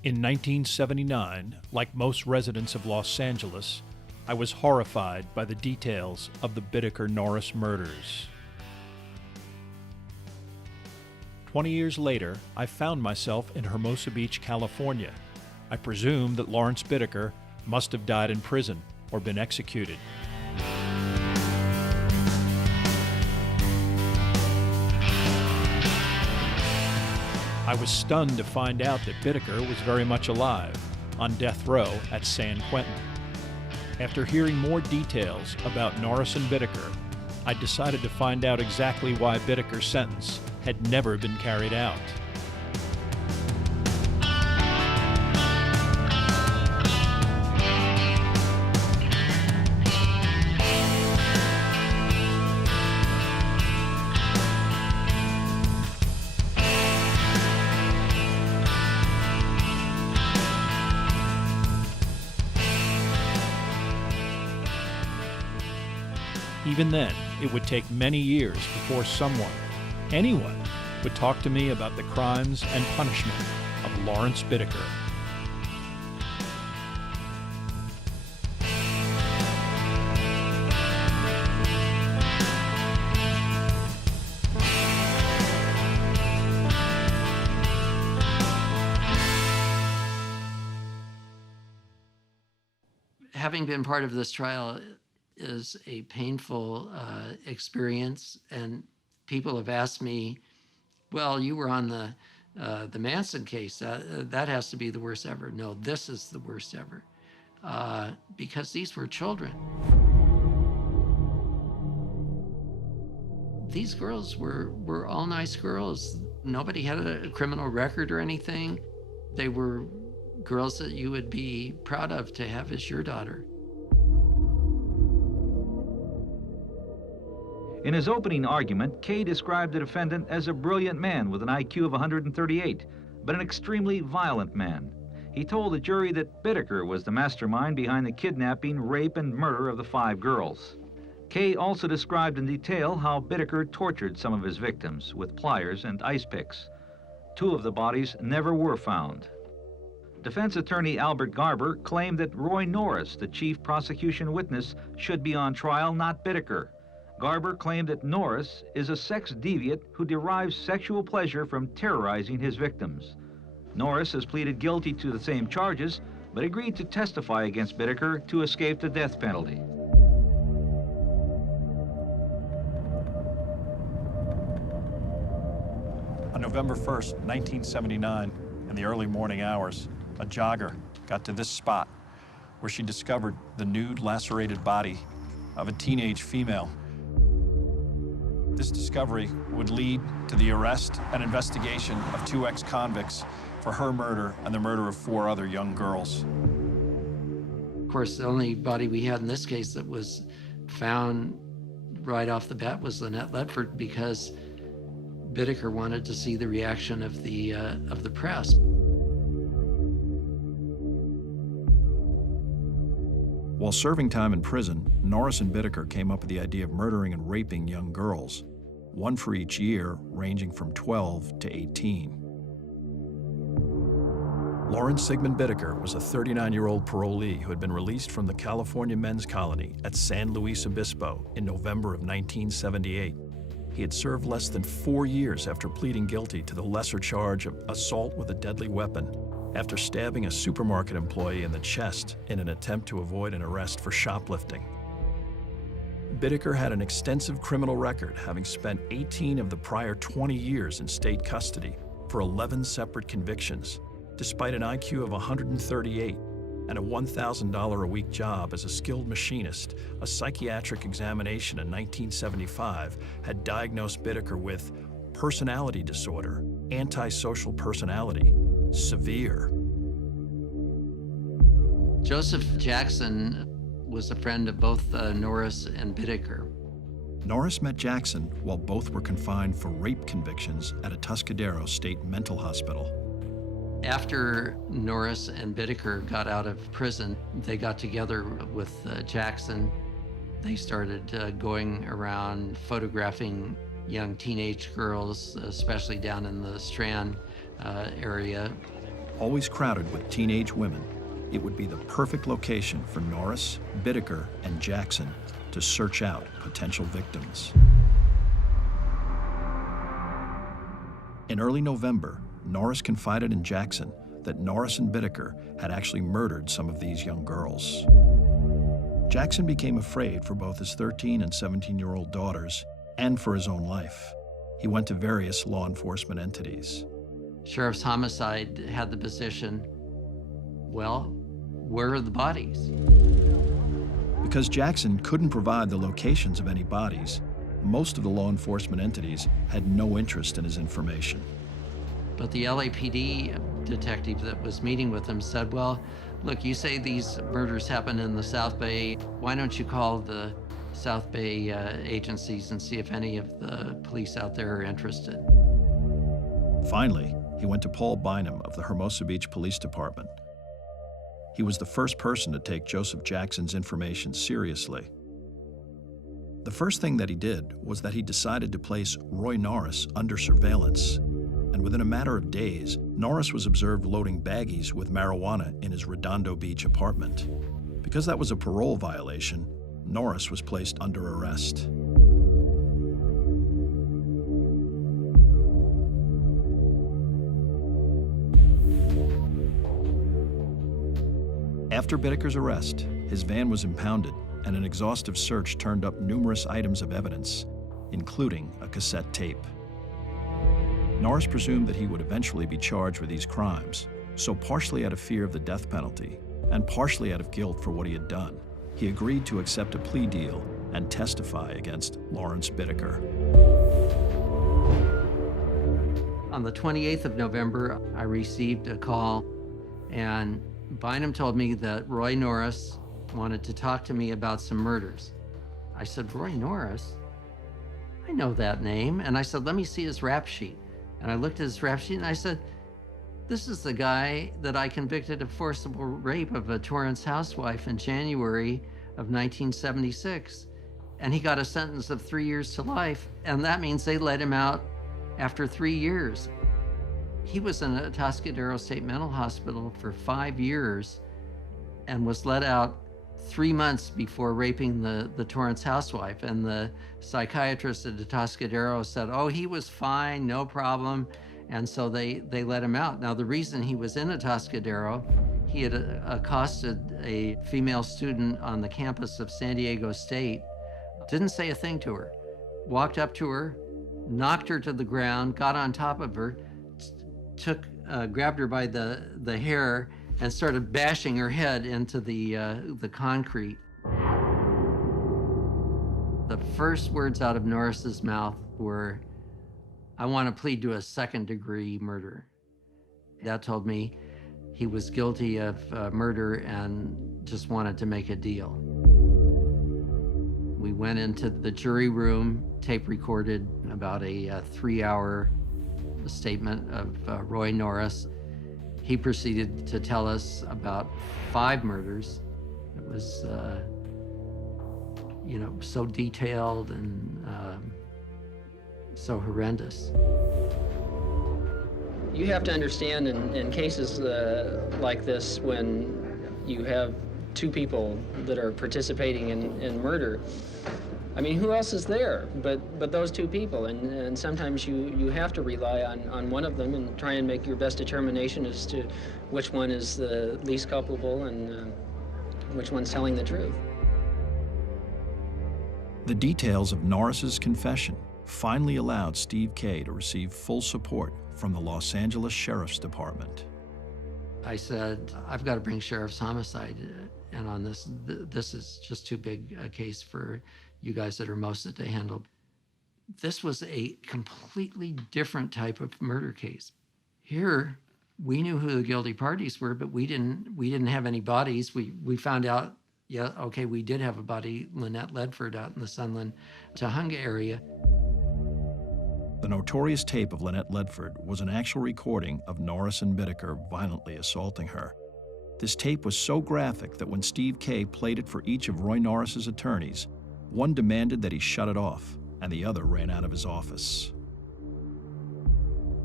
In 1979, like most residents of Los Angeles, I was horrified by the details of the Bittaker-Norris murders. 20 years later, I found myself in Hermosa Beach, California. I presume that Lawrence Bittaker must have died in prison or been executed. I was stunned to find out that Bittaker was very much alive, on death row at San Quentin. After hearing more details about Norris and Bittaker, I decided to find out exactly why Bittaker's sentence had never been carried out. Even then, it would take many years before someone, anyone, would talk to me about the crimes and punishment of Lawrence Bittaker. Having been part of this trial is a painful experience, and people have asked me, well, you were on the Manson case. That has to be the worst ever. No, this is the worst ever, because these were children. These girls were all nice girls. Nobody had a criminal record or anything. They were girls that you would be proud of to have as your daughter. In his opening argument, Kay described the defendant as a brilliant man with an IQ of 138, but an extremely violent man. He told the jury that Bittaker was the mastermind behind the kidnapping, rape, and murder of the 5 girls. Kay also described in detail how Bittaker tortured some of his victims with pliers and ice picks. 2 of the bodies never were found. Defense attorney Albert Garber claimed that Roy Norris, the chief prosecution witness, should be on trial, not Bittaker. Garber claimed that Norris is a sex deviant who derives sexual pleasure from terrorizing his victims. Norris has pleaded guilty to the same charges, but agreed to testify against Bittaker to escape the death penalty. On November 1st, 1979, in the early morning hours, a jogger got to this spot where she discovered the nude, lacerated body of a teenage female. This discovery would lead to the arrest and investigation of 2 ex-convicts for her murder and the murder of 4 other young girls. Of course, the only body we had in this case that was found right off the bat was Lynette Ledford, because Bittaker wanted to see the reaction of the press. While serving time in prison, Norris and Bittaker came up with the idea of murdering and raping young girls, 1 for each year, ranging from 12 to 18. Lawrence Sigmund Bittaker was a 39-year-old parolee who had been released from the California men's colony at San Luis Obispo in November of 1978. He had served less than 4 years after pleading guilty to the lesser charge of assault with a deadly weapon, after stabbing a supermarket employee in the chest in an attempt to avoid an arrest for shoplifting. Bittaker had an extensive criminal record, having spent 18 of the prior 20 years in state custody for 11 separate convictions, despite an IQ of 138 and a $1,000 a week job as a skilled machinist. A psychiatric examination in 1975 had diagnosed Bittaker with personality disorder, antisocial personality, severe. Joseph Jackson was a friend of both Norris and Bittaker. Norris met Jackson while both were confined for rape convictions at a Tuscadero State Mental Hospital. After Norris and Bittaker got out of prison, they got together with Jackson. They started going around photographing young teenage girls, especially down in the Strand area. always crowded with teenage women, it would be the perfect location for Norris, Bittaker, and Jackson to search out potential victims. In early November, Norris confided in Jackson that Norris and Bittaker had actually murdered some of these young girls. Jackson became afraid for both his 13 and 17-year-old daughters and for his own life. He went to various law enforcement entities. Sheriff's Homicide had the position, well, where are the bodies? Because Jackson couldn't provide the locations of any bodies, most of the law enforcement entities had no interest in his information. But the LAPD detective that was meeting with him said, well, look, you say these murders happened in the South Bay. Why don't you call the South Bay agencies and see if any of the police out there are interested? Finally, he went to Paul Bynum of the Hermosa Beach Police Department. He was the first person to take Joseph Jackson's information seriously. The first thing that he did was that he decided to place Roy Norris under surveillance. And within a matter of days, Norris was observed loading baggies with marijuana in his Redondo Beach apartment. Because that was a parole violation, Norris was placed under arrest. After Bittaker's arrest, his van was impounded and an exhaustive search turned up numerous items of evidence, including a cassette tape. Norris presumed that he would eventually be charged with these crimes, so partially out of fear of the death penalty and partially out of guilt for what he had done, he agreed to accept a plea deal and testify against Lawrence Bittaker. On the 28th of November, I received a call, and Bynum told me that Roy Norris wanted to talk to me about some murders. I said, Roy Norris? I know that name. And I said, let me see his rap sheet. And I looked at his rap sheet and I said, this is the guy that I convicted of forcible rape of a Torrance housewife in January of 1976. And he got a sentence of 3 years to life. And that means they let him out after 3 years. He was in a Atascadero State Mental Hospital for 5 years and was let out 3 months before raping the Torrance housewife. And the psychiatrist at Atascadero said, oh, he was fine, no problem. And so they let him out. Now, the reason he was in Atascadero, he had accosted a female student on the campus of San Diego State, didn't say a thing to her, walked up to her, knocked her to the ground, got on top of her, grabbed her by the hair and started bashing her head into the concrete. The first words out of Norris's mouth were, I want to plead to a second-degree murder. That told me he was guilty of murder and just wanted to make a deal. We went into the jury room, tape recorded about a 3-hour statement of Roy Norris. He proceeded to tell us about 5 murders. It was, so detailed and so horrendous. You have to understand in cases like this, when you have 2 people that are participating in murder, I mean, who else is there but those 2 people? And sometimes you have to rely on one of them and try and make your best determination as to which one is the least culpable and which one's telling the truth. The details of Norris's confession finally allowed Steve Kay to receive full support from the Los Angeles Sheriff's Department. I said, I've got to bring Sheriff's Homicide in on this. This is just too big a case for you guys that are most to handle. This was a completely different type of murder case. Here, we knew who the guilty parties were, but we didn't have any bodies. We found out, yeah, okay, we did have a body, Lynette Ledford, out in the Sunland, Tujunga area. The notorious tape of Lynette Ledford was an actual recording of Norris and Bittaker violently assaulting her. This tape was so graphic that when Steve Kay played it for each of Roy Norris's attorneys, one demanded that he shut it off, and the other ran out of his office.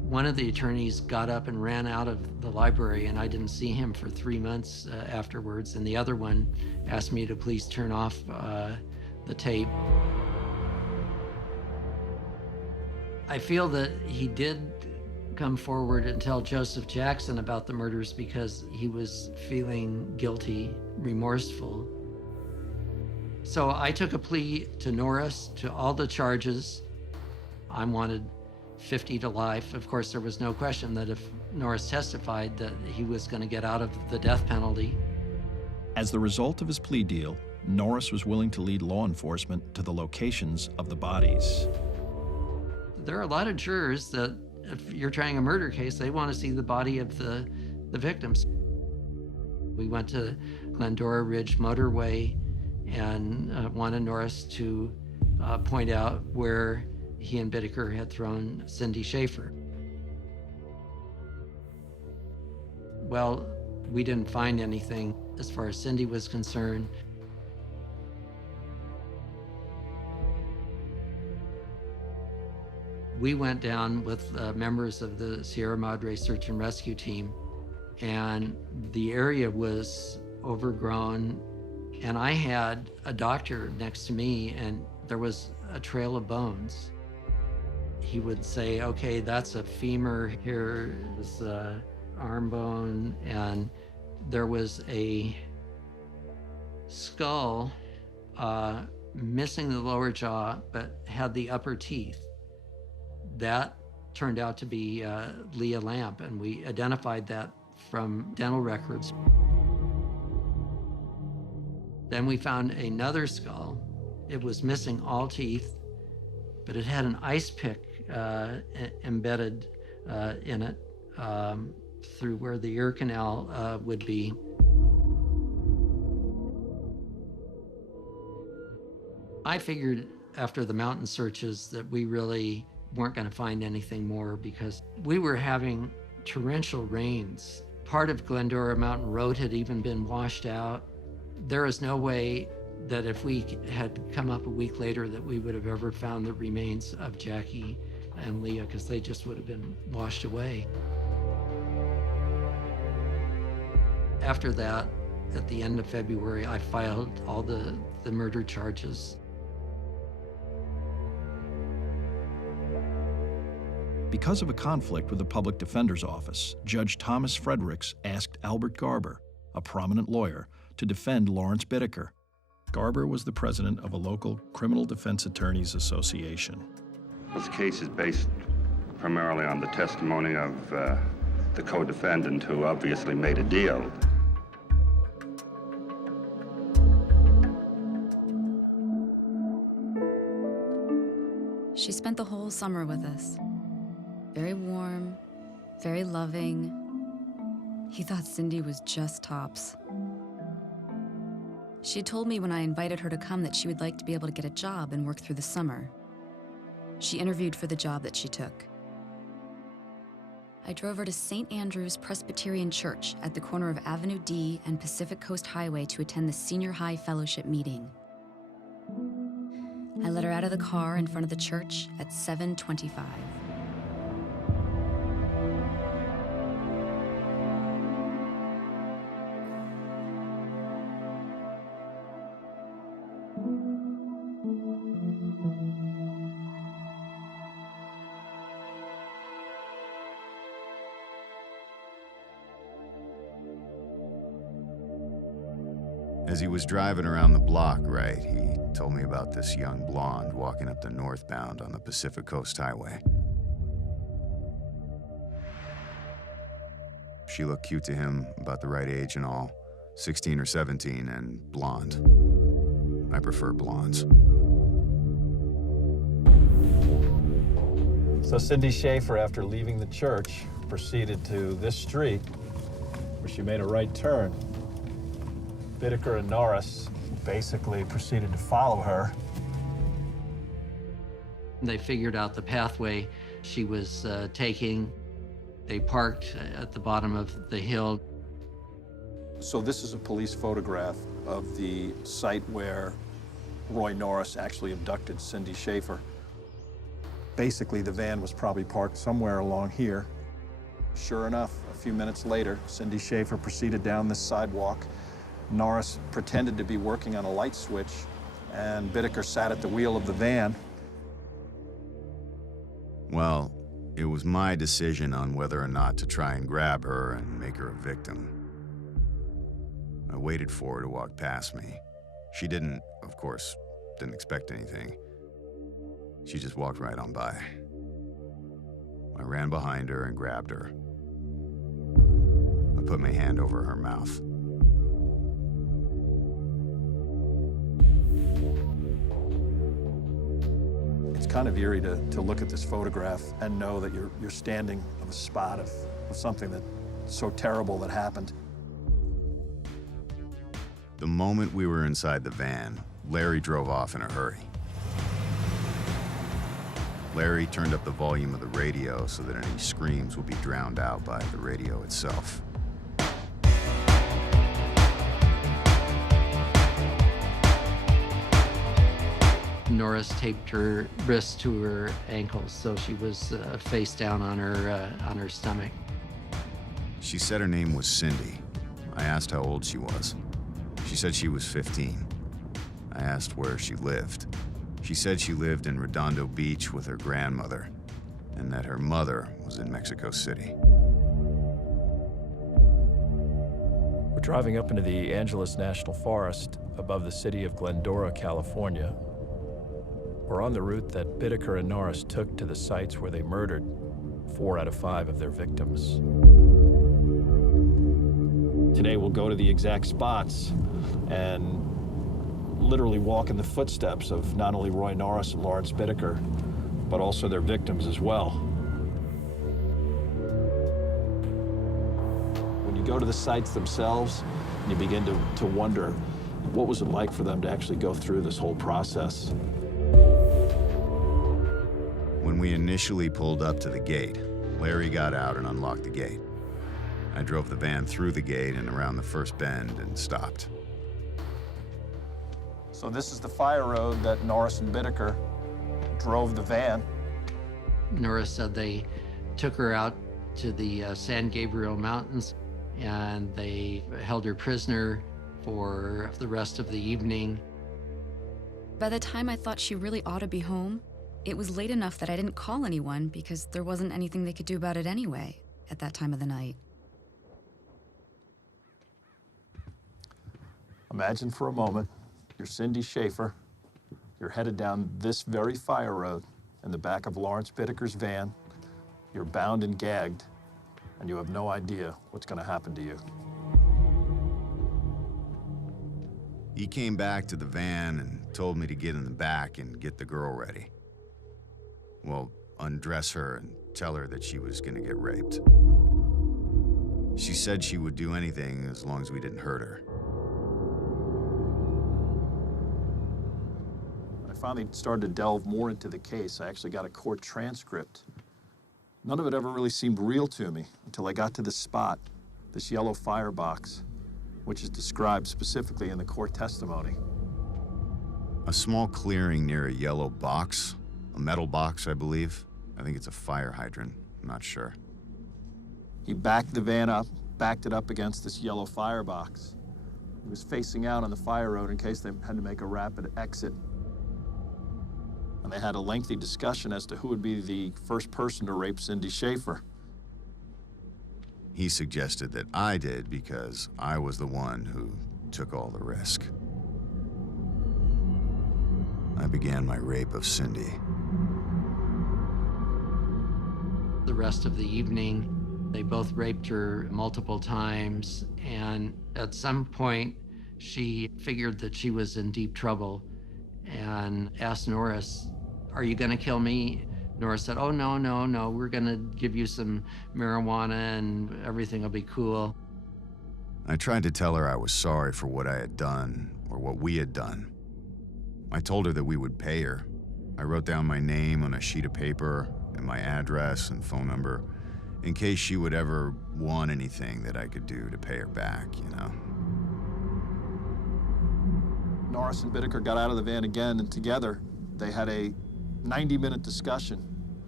One of the attorneys got up and ran out of the library, and I didn't see him for 3 months afterwards. And the other one asked me to please turn off the tape. I feel that he did come forward and tell Joseph Jackson about the murders because he was feeling guilty, remorseful. So I took a plea to Norris to all the charges. I wanted 50 to life. Of course, there was no question that if Norris testified that he was going to get out of the death penalty. As the result of his plea deal, Norris was willing to lead law enforcement to the locations of the bodies. There are a lot of jurors that if you're trying a murder case, they want to see the body of the victims. We went to Glendora Ridge Motorway and wanted Norris to point out where he and Bittaker had thrown Cindy Schaefer. Well, we didn't find anything as far as Cindy was concerned. We went down with members of the Sierra Madre Search and Rescue Team, and the area was overgrown, and I had a doctor next to me, and there was a trail of bones. He would say, okay, that's a femur, here is an arm bone, and there was a skull missing the lower jaw, but had the upper teeth. That turned out to be Leah Lamp, and we identified that from dental records. Then we found another skull. It was missing all teeth, but it had an ice pick embedded in it through where the ear canal would be. I figured after the mountain searches that we really weren't going to find anything more because we were having torrential rains. Part of Glendora Mountain Road had even been washed out. There is no way that if we had come up a week later that we would have ever found the remains of Jackie and Leah, because they just would have been washed away. After that, at the end of February, I filed all the murder charges. Because of a conflict with the public defender's office, Judge Thomas Fredericks asked Albert Garber, a prominent lawyer, to defend Lawrence Bittaker. Garber was the president of a local Criminal Defense Attorneys Association. This case is based primarily on the testimony of the co-defendant, who obviously made a deal. She spent the whole summer with us. Very warm, very loving. He thought Cindy was just tops. She had told me when I invited her to come that she would like to be able to get a job and work through the summer. She interviewed for the job that she took. I drove her to St. Andrew's Presbyterian Church at the corner of Avenue D and Pacific Coast Highway to attend the Senior High Fellowship meeting. I let her out of the car in front of the church at 7:25. As he was driving around the block, right, he told me about this young blonde walking up the northbound on the Pacific Coast Highway. She looked cute to him, about the right age and all, 16 or 17, and blonde. I prefer blondes. So Cindy Schaefer, after leaving the church, proceeded to this street, where she made a right turn. Bittaker and Norris basically proceeded to follow her. They figured out the pathway she was taking. They parked at the bottom of the hill. So this is a police photograph of the site where Roy Norris actually abducted Cindy Schaefer. Basically, the van was probably parked somewhere along here. Sure enough, a few minutes later, Cindy Schaefer proceeded down this sidewalk. Norris pretended to be working on a light switch, and Bittaker sat at the wheel of the van. Well, it was my decision on whether or not to try and grab her and make her a victim. I waited for her to walk past me. She didn't, of course, didn't expect anything. She just walked right on by. I ran behind her and grabbed her. I put my hand over her mouth. It's kind of eerie to look at this photograph and know that you're standing on the spot of something that's so terrible that happened. The moment we were inside the van, Larry drove off in a hurry. Larry turned up the volume of the radio so that any screams would be drowned out by the radio itself. Norris taped her wrists to her ankles, so she was face down on her stomach. She said her name was Cindy. I asked how old she was. She said she was 15. I asked where she lived. She said she lived in Redondo Beach with her grandmother, and that her mother was in Mexico City. We're driving up into the Angeles National Forest above the city of Glendora, California. We're on the route that Bittaker and Norris took to the sites where they murdered 4 out of 5 of their victims. Today we'll go to the exact spots and literally walk in the footsteps of not only Roy Norris and Lawrence Bittaker, but also their victims as well. When you go to the sites themselves, you begin to wonder, what was it like for them to actually go through this whole process? When we initially pulled up to the gate, Larry got out and unlocked the gate. I drove the van through the gate and around the first bend and stopped. So this is the fire road that Norris and Bittaker drove the van. Norris said they took her out to the San Gabriel Mountains, and they held her prisoner for the rest of the evening. By the time I thought she really ought to be home, it was late enough that I didn't call anyone because there wasn't anything they could do about it anyway at that time of the night. Imagine for a moment, you're Cindy Schaefer. You're headed down this very fire road in the back of Lawrence Bittaker's van. You're bound and gagged, and you have no idea what's going to happen to you. He came back to the van and told me to get in the back and get the girl ready. Well, undress her and tell her that she was gonna get raped. She said she would do anything as long as we didn't hurt her. I finally started to delve more into the case. I actually got a court transcript. None of it ever really seemed real to me until I got to this spot, this yellow firebox, which is described specifically in the court testimony. A small clearing near a yellow box, a metal box, I believe. I think it's a fire hydrant, I'm not sure. He backed the van up, backed it up against this yellow firebox. He was facing out on the fire road in case they had to make a rapid exit. And they had a lengthy discussion as to who would be the first person to rape Cindy Schaefer. He suggested that I did because I was the one who took all the risk. I began my rape of Cindy. The rest of the evening, they both raped her multiple times, and at some point, she figured that she was in deep trouble and asked Norris, "Are you gonna kill me?" Norris said, "Oh, no, no, no, we're gonna give you some marijuana and everything will be cool." I tried to tell her I was sorry for what I had done, or what we had done. I told her that we would pay her. I wrote down my name on a sheet of paper and my address and phone number in case she would ever want anything that I could do to pay her back, you know. Norris and Bittaker got out of the van again, and together they had a 90-minute discussion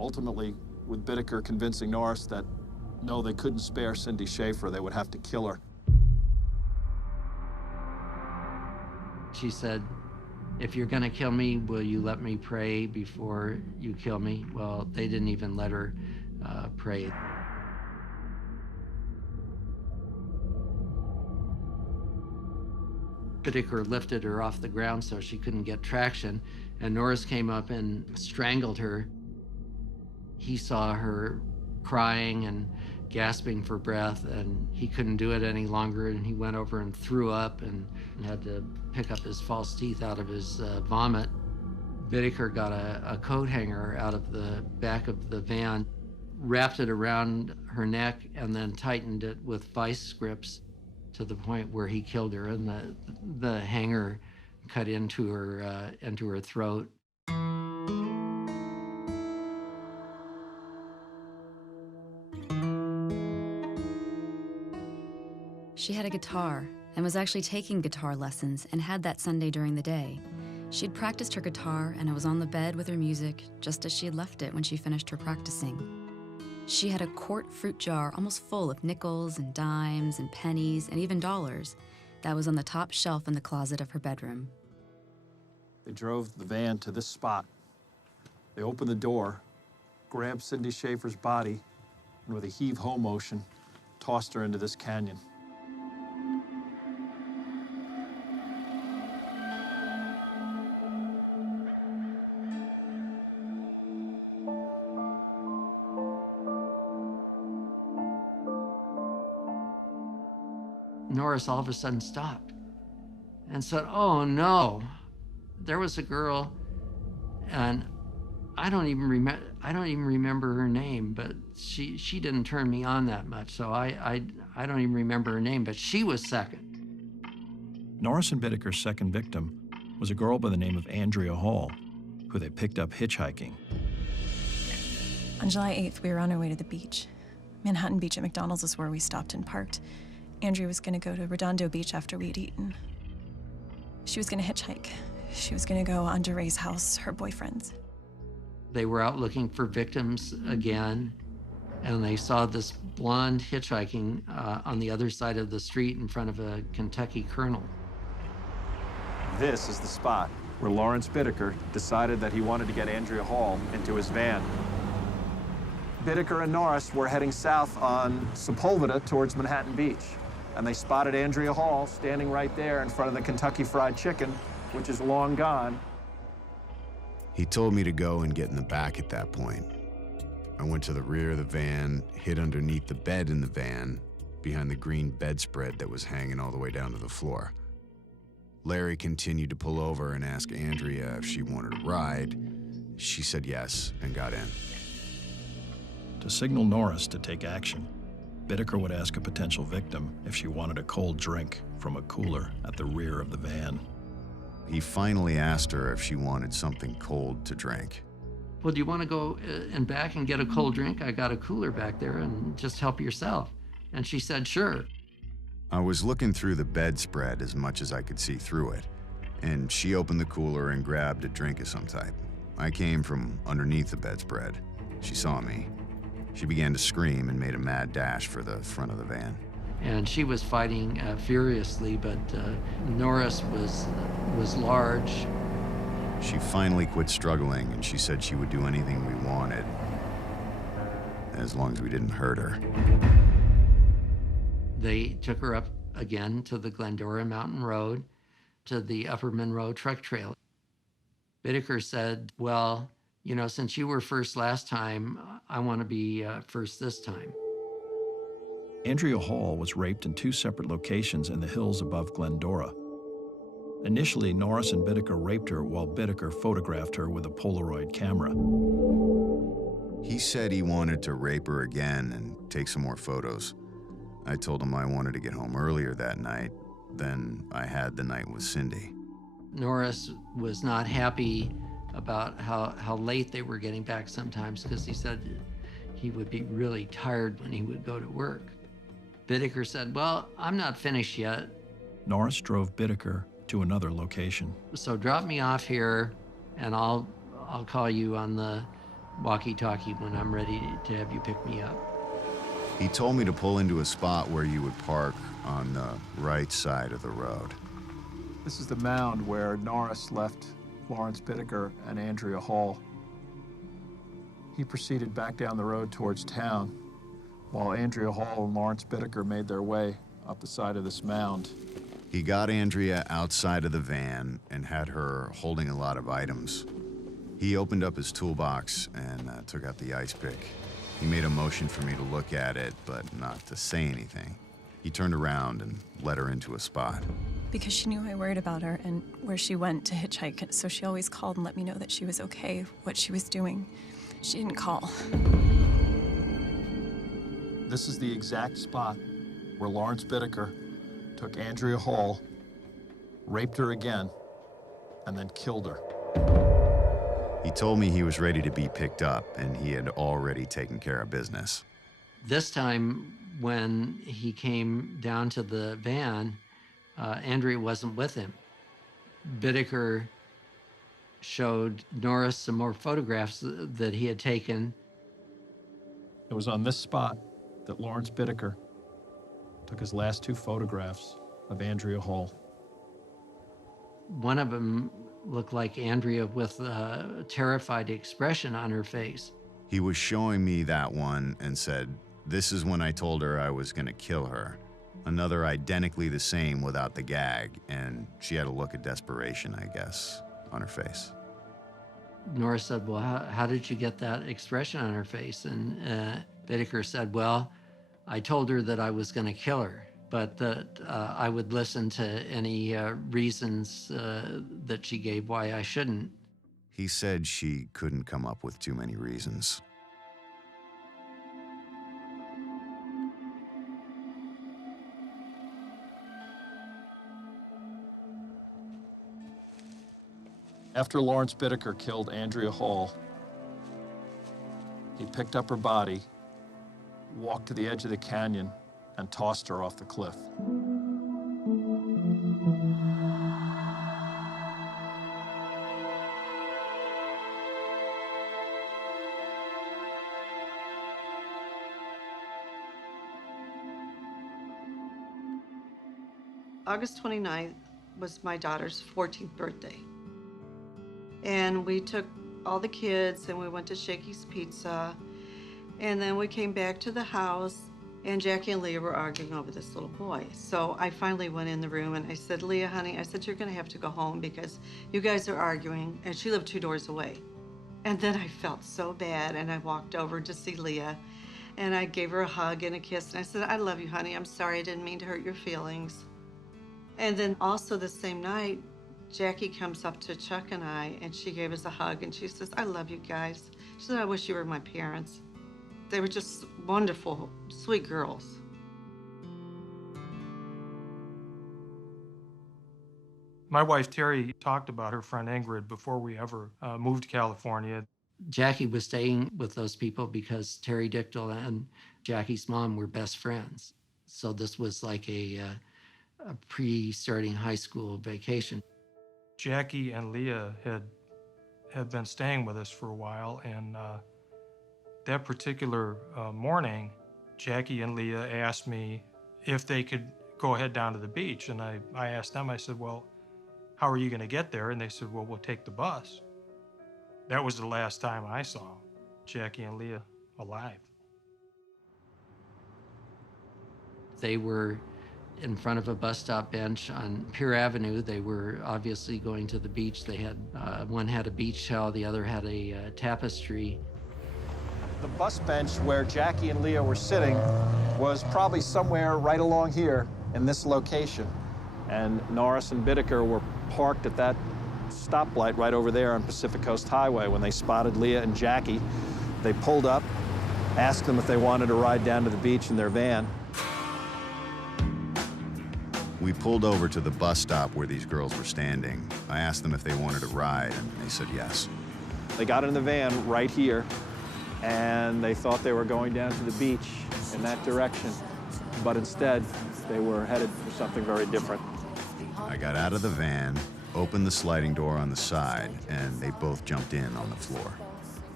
ultimately with Bittaker convincing Norris that no, they couldn't spare Cindy Schaefer, they would have to kill her. She said, if you're gonna kill me, will you let me pray before you kill me? Well, they didn't even let her pray. Bittaker lifted her off the ground so she couldn't get traction, and Norris came up and strangled her. He saw her crying and gasping for breath, and he couldn't do it any longer, and he went over and threw up and had to pick up his false teeth out of his vomit. Bittaker got a coat hanger out of the back of the van, wrapped it around her neck, and then tightened it with vice grips to the point where he killed her, and the hanger cut into her throat. She had a guitar and was actually taking guitar lessons and had that Sunday during the day. She'd practiced her guitar and was on the bed with her music just as she had left it when she finished her practicing. She had a quart fruit jar almost full of nickels and dimes and pennies and even dollars that was on the top shelf in the closet of her bedroom. They drove the van to this spot. They opened the door, grabbed Cindy Schaefer's body, and with a heave-ho motion, tossed her into this canyon. Norris all of a sudden stopped and said, oh no, there was a girl, and I don't even remember her name, but she didn't turn me on that much, so I don't even remember her name, but she was second. Norris and Bittaker's second victim was a girl by the name of Andrea Hall, who they picked up hitchhiking. On July 8th, we were on our way to the beach. Manhattan Beach at McDonald's is where we stopped and parked. Andrea was going to go to Redondo Beach after we'd eaten. She was going to hitchhike. She was going to go onto Ray's house, her boyfriend's. They were out looking for victims again, and they saw this blonde hitchhiking on the other side of the street in front of a Kentucky Colonel. This is the spot where Lawrence Bittaker decided that he wanted to get Andrea Hall into his van. Bittaker and Norris were heading south on Sepulveda towards Manhattan Beach, and they spotted Andrea Hall standing right there in front of the Kentucky Fried Chicken, which is long gone. He told me to go and get in the back at that point. I went to the rear of the van, hid underneath the bed in the van, behind the green bedspread that was hanging all the way down to the floor. Larry continued to pull over and ask Andrea if she wanted a ride. She said yes and got in. To signal Norris to take action, Bittaker would ask a potential victim if she wanted a cold drink from a cooler at the rear of the van. He finally asked her if she wanted something cold to drink. Well, do you want to go in back and get a cold drink? I got a cooler back there, and just help yourself. And she said, sure. I was looking through the bedspread as much as I could see through it, and she opened the cooler and grabbed a drink of some type. I came from underneath the bedspread. She saw me. She began to scream and made a mad dash for the front of the van. And she was fighting furiously, but Norris was large. She finally quit struggling, and she said she would do anything we wanted, as long as we didn't hurt her. They took her up again to the Glendora Mountain Road, to the Upper Monroe Truck Trail. Bittaker said, well, you know, since you were first last time, I want to be first this time. Andrea Hall was raped in 2 separate locations in the hills above Glendora. Initially, Norris and Bittaker raped her while Bittaker photographed her with a Polaroid camera. He said he wanted to rape her again and take some more photos. I told him I wanted to get home earlier that night than I had the night with Cindy. Norris was not happy about how late they were getting back sometimes, because he said he would be really tired when he would go to work. Bittaker said, well, I'm not finished yet. Norris drove Bittaker to another location. So drop me off here, and I'll call you on walkie-talkie when I'm ready to have you pick me up. He told me to pull into a spot where you would park on the right side of the road. This is the mound where Norris left Lawrence Bittaker and Andrea Hall. He proceeded back down the road towards town, while Andrea Hall and Lawrence Bittaker made their way up the side of this mound. He got Andrea outside of the van and had her holding a lot of items. He opened up his toolbox and took out the ice pick. He made a motion for me to look at it, but not to say anything. He turned around and led her into a spot. Because she knew I worried about her and where she went to hitchhike, so she always called and let me know that she was okay, what she was doing. She didn't call. This is the exact spot where Lawrence Bittaker took Andrea Hall, raped her again, and then killed her. He told me he was ready to be picked up, and he had already taken care of business. This time, when he came down to the van, Andrea wasn't with him. Bittaker showed Norris some more photographs that he had taken. It was on this spot that Lawrence Bittaker took his last 2 photographs of Andrea Hall. One of them looked like Andrea with a terrified expression on her face. He was showing me that one and said, "This is when I told her I was gonna kill her." Another identically the same without the gag, and she had a look of desperation, I guess, on her face. Norris said, well, how did you get that expression on her face? And Bittaker said, well, I told her that I was going to kill her, but that I would listen to any reasons that she gave why I shouldn't. He said she couldn't come up with too many reasons. After Lawrence Bittaker killed Andrea Hall, he picked up her body, walked to the edge of the canyon, and tossed her off the cliff. August 29th was my daughter's 14th birthday. And we took all the kids and we went to Shakey's Pizza. And then we came back to the house and Jackie and Leah were arguing over this little boy. So I finally went in the room and I said, Leah, honey, I said, you're gonna have to go home because you guys are arguing. And she lived 2 doors away. And then I felt so bad and I walked over to see Leah and I gave her a hug and a kiss. And I said, I love you, honey. I'm sorry, I didn't mean to hurt your feelings. And then also the same night, Jackie comes up to Chuck and I, and she gave us a hug, and she says, I love you guys. She said, I wish you were my parents. They were just wonderful, sweet girls. My wife, Terry, talked about her friend Ingrid before we ever moved to California. Jackie was staying with those people because Terry Dichtel and Jackie's mom were best friends. So this was like a pre-starting high school vacation. Jackie and Leah had been staying with us for a while, and that particular morning, Jackie and Leah asked me if they could go ahead down to the beach, and I asked them, I said, well, how are you gonna get there? And they said, well, we'll take the bus. That was the last time I saw Jackie and Leah alive. They were in front of a bus stop bench on Pier Avenue. They were obviously going to the beach. They had, one had a beach towel, the other had a tapestry. The bus bench where Jackie and Leah were sitting was probably somewhere right along here in this location. And Norris and Bittaker were parked at that stoplight right over there on Pacific Coast Highway. When they spotted Leah and Jackie, they pulled up, asked them if they wanted to ride down to the beach in their van. We pulled over to the bus stop where these girls were standing. I asked them if they wanted to ride, and they said yes. They got in the van right here, and they thought they were going down to the beach in that direction. But instead, they were headed for something very different. I got out of the van, opened the sliding door on the side, and they both jumped in on the floor.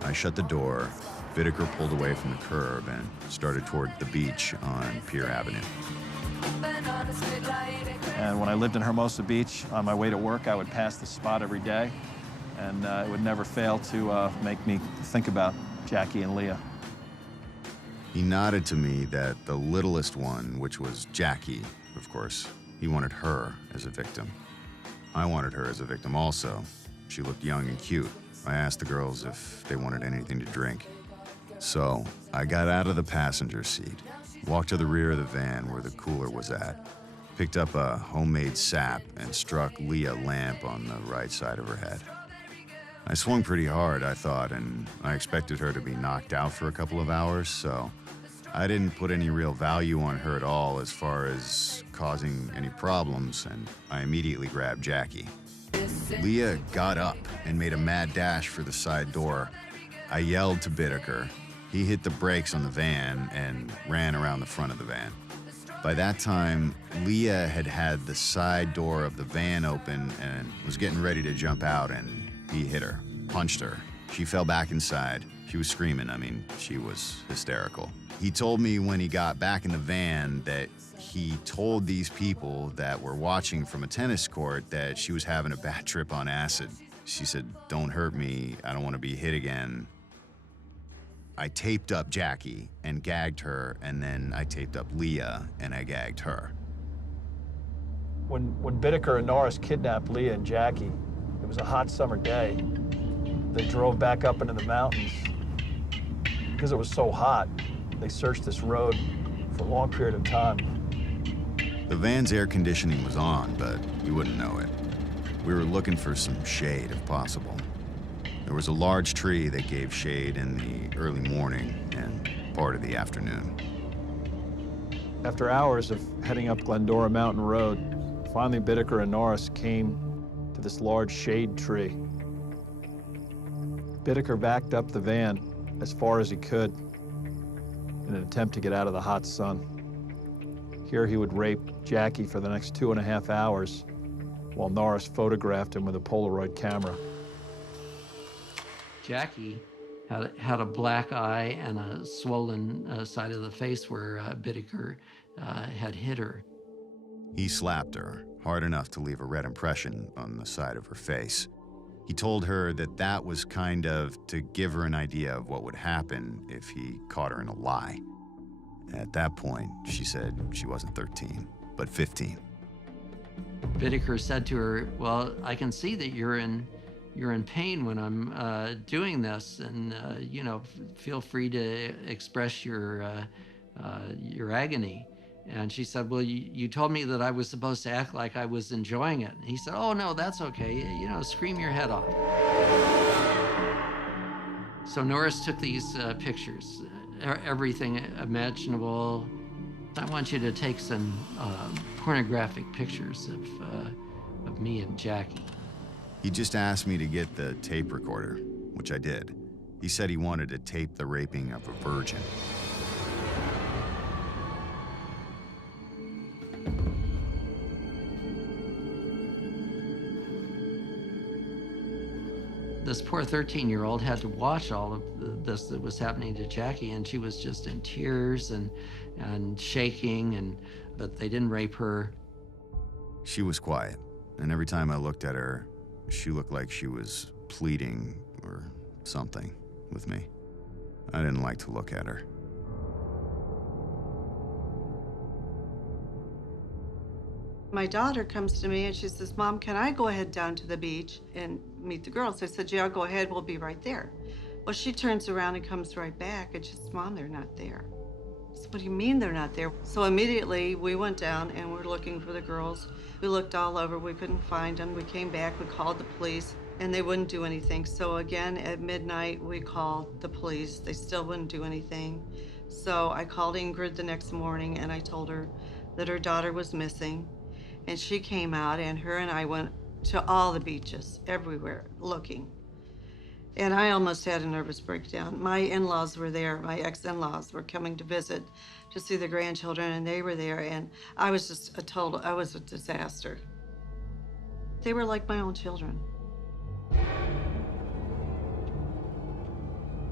I shut the door. Bittaker pulled away from the curb and started toward the beach on Pier Avenue. And when I lived in Hermosa Beach, on my way to work, I would pass the spot every day, and it would never fail to make me think about Jackie and Leah. He nodded to me that the littlest one, which was Jackie, of course, he wanted her as a victim. I wanted her as a victim also. She looked young and cute. I asked the girls if they wanted anything to drink. So I got out of the passenger seat, walked to the rear of the van where the cooler was at, picked up a homemade sap and struck Leah a lamp on the right side of her head. I swung pretty hard, I thought, and I expected her to be knocked out for a couple of hours, so I didn't put any real value on her at all as far as causing any problems, and I immediately grabbed Jackie. Leah got up and made a mad dash for the side door. I yelled to Bittaker. He hit the brakes on the van and ran around the front of the van. By that time, Leah had had the side door of the van open and was getting ready to jump out, and he hit her, punched her. She fell back inside. She was screaming. I mean, she was hysterical. He told me when he got back in the van that he told these people that were watching from a tennis court that she was having a bad trip on acid. She said, "Don't hurt me. I don't want to be hit again." I taped up Jackie and gagged her, and then I taped up Leah and I gagged her. When Bittaker and Norris kidnapped Leah and Jackie, it was a hot summer day. They drove back up into the mountains. Because it was so hot, they searched this road for a long period of time. The van's air conditioning was on, but you wouldn't know it. We were looking for some shade if possible. There was a large tree that gave shade in the early morning and part of the afternoon. After hours of heading up Glendora Mountain Road, finally Bittaker and Norris came to this large shade tree. Bittaker backed up the van as far as he could in an attempt to get out of the hot sun. Here he would rape Jackie for the next 2.5 hours while Norris photographed him with a Polaroid camera. Jackie had a black eye and a swollen side of the face where Bittaker had hit her. He slapped her hard enough to leave a red impression on the side of her face. He told her that that was kind of to give her an idea of what would happen if he caught her in a lie. At that point, she said she wasn't 13, but 15. Bittaker said to her, "Well, I can see that you're in pain when I'm doing this, and you know, feel free to express your agony." And she said, "Well, you told me that I was supposed to act like I was enjoying it." And he said, "Oh no, that's okay. You know, scream your head off." So Norris took these pictures, everything imaginable. I want you to take some pornographic pictures of me and Jackie. He just asked me to get the tape recorder, which I did. He said he wanted to tape the raping of a virgin. This poor 13-year-old had to watch all of this that was happening to Jackie, and she was just in tears and shaking, but they didn't rape her. She was quiet, and every time I looked at her, she looked like she was pleading or something with me. I didn't like to look at her. My daughter comes to me and she says, "Mom, can I go ahead down to the beach and meet the girls?" I said, "Yeah, go ahead, we'll be right there." Well, she turns around and comes right back and she says, "Mom, they're not there." I said, "What do you mean they're not there?" So immediately we went down and we're looking for the girls. We looked all over, we couldn't find them. We came back, we called the police, and they wouldn't do anything. So again, at midnight, we called the police. They still wouldn't do anything. So I called Ingrid the next morning and I told her that her daughter was missing. And she came out, and her and I went to all the beaches, everywhere, looking. And I almost had a nervous breakdown. My in-laws were there. My ex-in-laws were coming to visit to see the grandchildren, and they were there, and I was just I was a disaster. They were like my own children.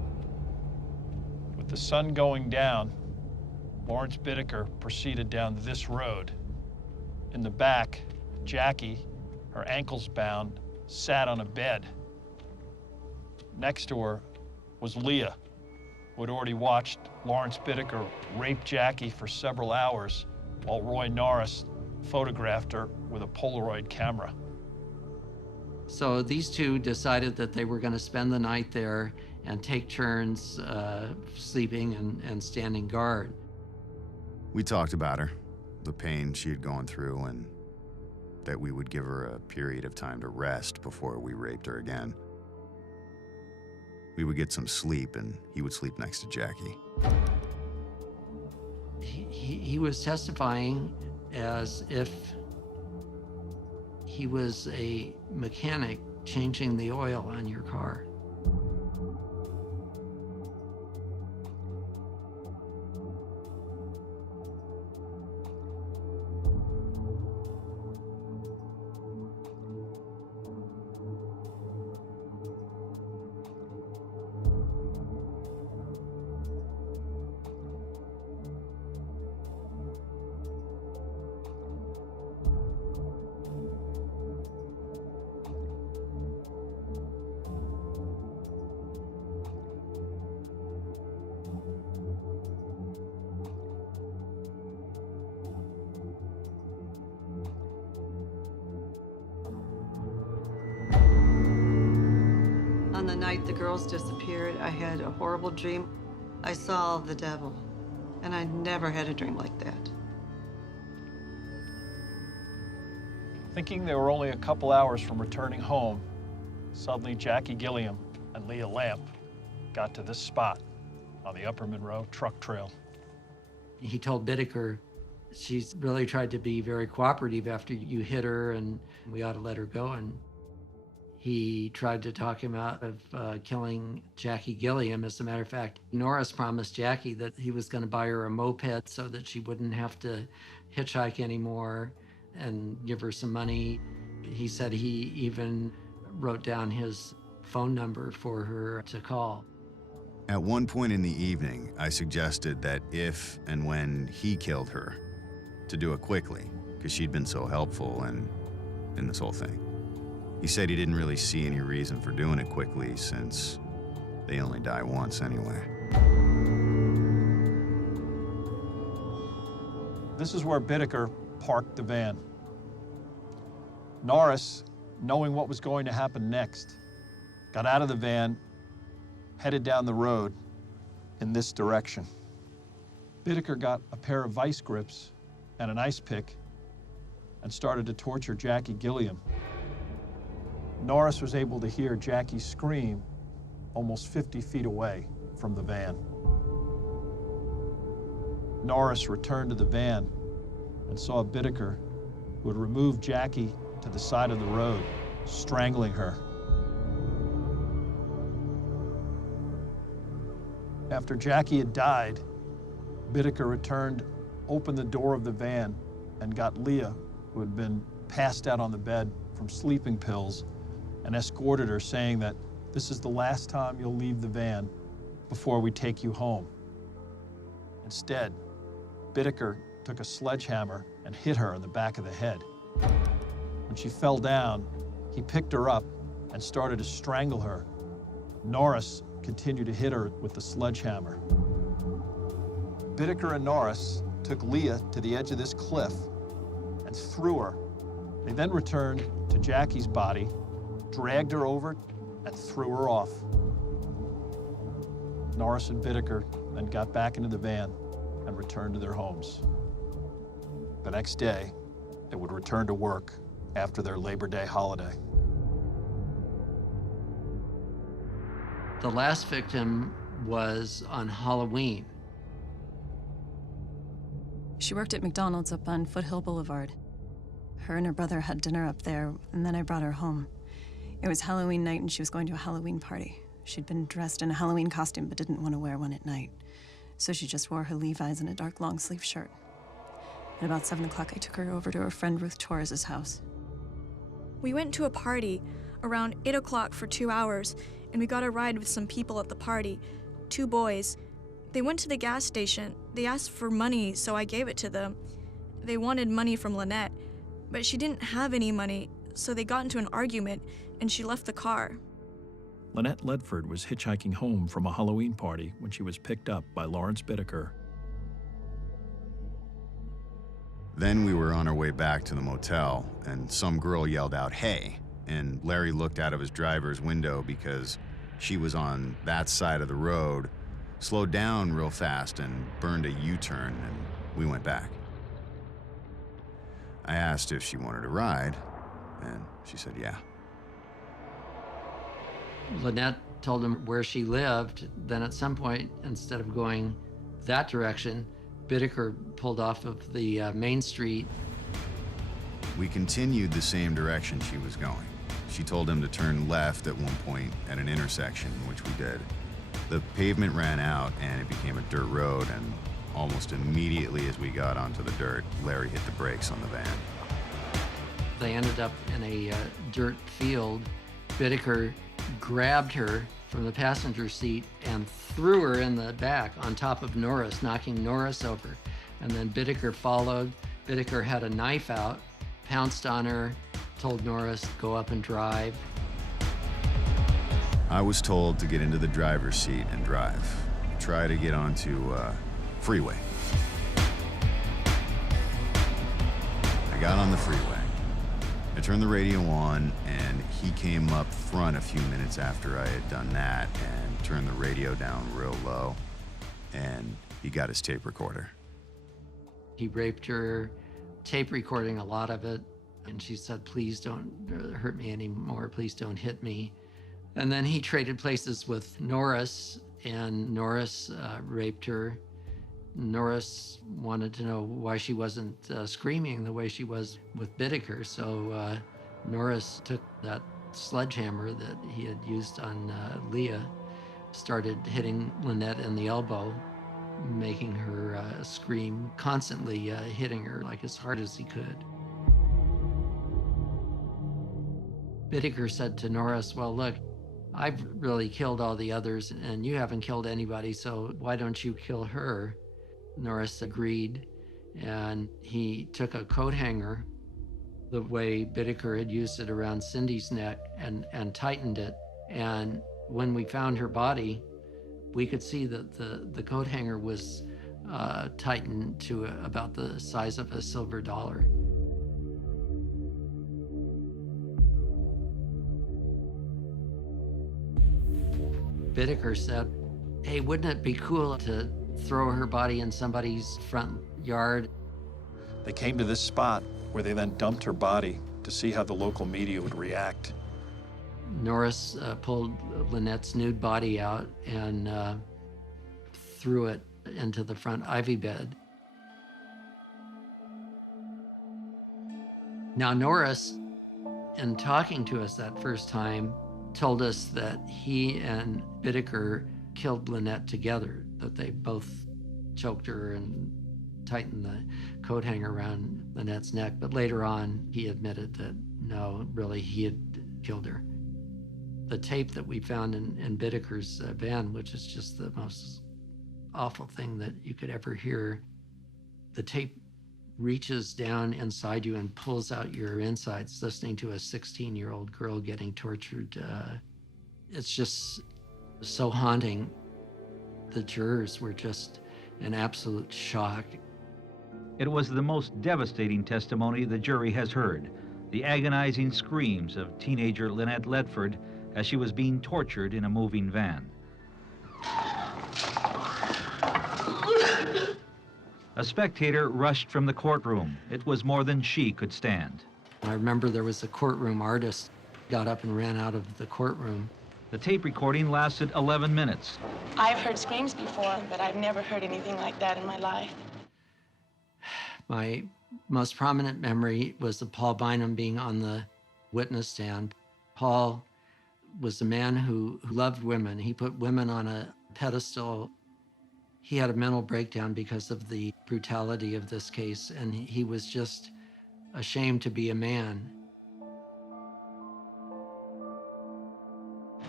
With the sun going down, Lawrence Bittaker proceeded down this road. In the back, Jackie, her ankles bound, sat on a bed. Next to her was Leah, who had already watched Lawrence Bittaker rape Jackie for several hours while Roy Norris photographed her with a Polaroid camera. So these two decided that they were going to spend the night there and take turns sleeping and standing guard. We talked about her, the pain she had gone through, and that we would give her a period of time to rest before we raped her again. We would get some sleep, and he would sleep next to Jackie. He was testifying as if he was a mechanic changing the oil on your car. On the night the girls disappeared, I had a horrible dream. I saw the devil, and I never had a dream like that. Thinking they were only a couple hours from returning home, suddenly Jackie Gilliam and Leah Lamp got to this spot on the Upper Monroe truck trail. He told Bittaker, she's really tried to be very cooperative after you hit her and we ought to let her go. And he tried to talk him out of killing Jackie Gilliam. As a matter of fact, Norris promised Jackie that he was going to buy her a moped so that she wouldn't have to hitchhike anymore and give her some money. He said he even wrote down his phone number for her to call. At one point in the evening, I suggested that if and when he killed her, to do it quickly, because she'd been so helpful and in this whole thing. He said he didn't really see any reason for doing it quickly since they only die once anyway. This is where Bittaker parked the van. Norris, knowing what was going to happen next, got out of the van, headed down the road in this direction. Bittaker got a pair of vice grips and an ice pick and started to torture Jackie Gilliam. Norris was able to hear Jackie scream almost 50 feet away from the van. Norris returned to the van and saw Bittaker, who had removed Jackie to the side of the road, strangling her. After Jackie had died, Bittaker returned, opened the door of the van, and got Leah, who had been passed out on the bed from sleeping pills, and escorted her, saying that this is the last time you'll leave the van before we take you home. Instead, Bittaker took a sledgehammer and hit her in the back of the head. When she fell down, he picked her up and started to strangle her. Norris continued to hit her with the sledgehammer. Bittaker and Norris took Leah to the edge of this cliff and threw her. They then returned to Jackie's body, dragged her over, and threw her off. Norris and Bittaker then got back into the van and returned to their homes. The next day, they would return to work after their Labor Day holiday. The last victim was on Halloween. She worked at McDonald's up on Foothill Boulevard. Her and her brother had dinner up there, and then I brought her home. It was Halloween night, and she was going to a Halloween party. She'd been dressed in a Halloween costume, but didn't want to wear one at night. So she just wore her Levi's and a dark long-sleeve shirt. At about 7 o'clock, I took her over to her friend Ruth Torres's house. We went to a party around 8 o'clock for 2 hours, and we got a ride with some people at the party, 2 boys. They went to the gas station. They asked for money, so I gave it to them. They wanted money from Lynette, but she didn't have any money, so they got into an argument, and she left the car. Lynette Ledford was hitchhiking home from a Halloween party when she was picked up by Lawrence Bittaker. Then we were on our way back to the motel, and some girl yelled out, "Hey!" And Larry looked out of his driver's window because she was on that side of the road, slowed down real fast and burned a U-turn, and we went back. I asked if she wanted a ride, and she said yeah. Lynette told him where she lived. Then at some point, instead of going that direction, Bittaker pulled off of the main street. We continued the same direction she was going. She told him to turn left at one point at an intersection, which we did. The pavement ran out and it became a dirt road, and almost immediately as we got onto the dirt, Larry hit the brakes on the van. They ended up in a dirt field. Bittaker grabbed her from the passenger seat and threw her in the back on top of Norris, knocking Norris over. And then Bittaker followed. Bittaker had a knife out, pounced on her, told Norris, go up and drive. I was told to get into the driver's seat and drive. Try to get onto freeway. I got on the freeway. I turned the radio on, and he came up front a few minutes after I had done that and turned the radio down real low, and he got his tape recorder. He raped her, tape recording a lot of it, and she said, please don't hurt me anymore, please don't hit me. And then he traded places with Norris, and Norris raped her. Norris wanted to know why she wasn't screaming the way she was with Bittaker, so Norris took that sledgehammer that he had used on Leah, started hitting Lynette in the elbow, making her scream, constantly hitting her like as hard as he could. Bittaker said to Norris, well, look, I've really killed all the others and you haven't killed anybody, so why don't you kill her? Norris agreed, and he took a coat hanger, the way Bittaker had used it around Cindy's neck, and tightened it. And when we found her body, we could see that the coat hanger was tightened to about the size of a silver dollar. Bittaker said, hey, wouldn't it be cool to throw her body in somebody's front yard? They came to this spot where they then dumped her body to see how the local media would react. Norris pulled Lynette's nude body out and threw it into the front ivy bed. Now Norris, in talking to us that first time, told us that he and Bittaker killed Lynette together, that they both choked her and tightened the coat hanger around Lynette's neck. But later on, he admitted that no, really, he had killed her. The tape that we found in Bittaker's van, which is just the most awful thing that you could ever hear, the tape reaches down inside you and pulls out your insides, listening to a 16-year-old girl getting tortured. It's just so haunting. The jurors were just in absolute shock. It was the most devastating testimony the jury has heard. The agonizing screams of teenager Lynette Ledford as she was being tortured in a moving van. A spectator rushed from the courtroom. It was more than she could stand. I remember there was a courtroom artist, got up and ran out of the courtroom. The tape recording lasted 11 minutes. I've heard screams before, but I've never heard anything like that in my life. My most prominent memory was of Paul Bynum being on the witness stand. Paul was a man who loved women. He put women on a pedestal. He had a mental breakdown because of the brutality of this case, and he was just ashamed to be a man.